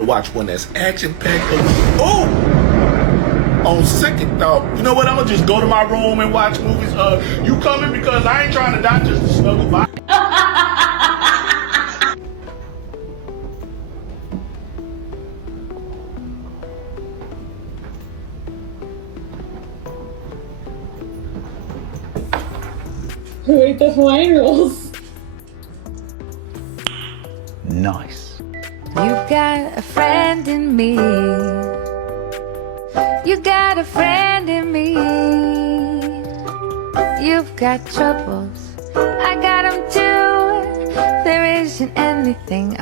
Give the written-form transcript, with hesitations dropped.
to watch one that's action-packed. Oh! On second thought, you know what? I'm gonna just go to my room and watch movies. You coming? Because I ain't trying to die just to snuggle by. Who ate the Hawaiian rolls? Nice. You've got a friend in me. You got a friend in me. You've got troubles, I got them too. There isn't anything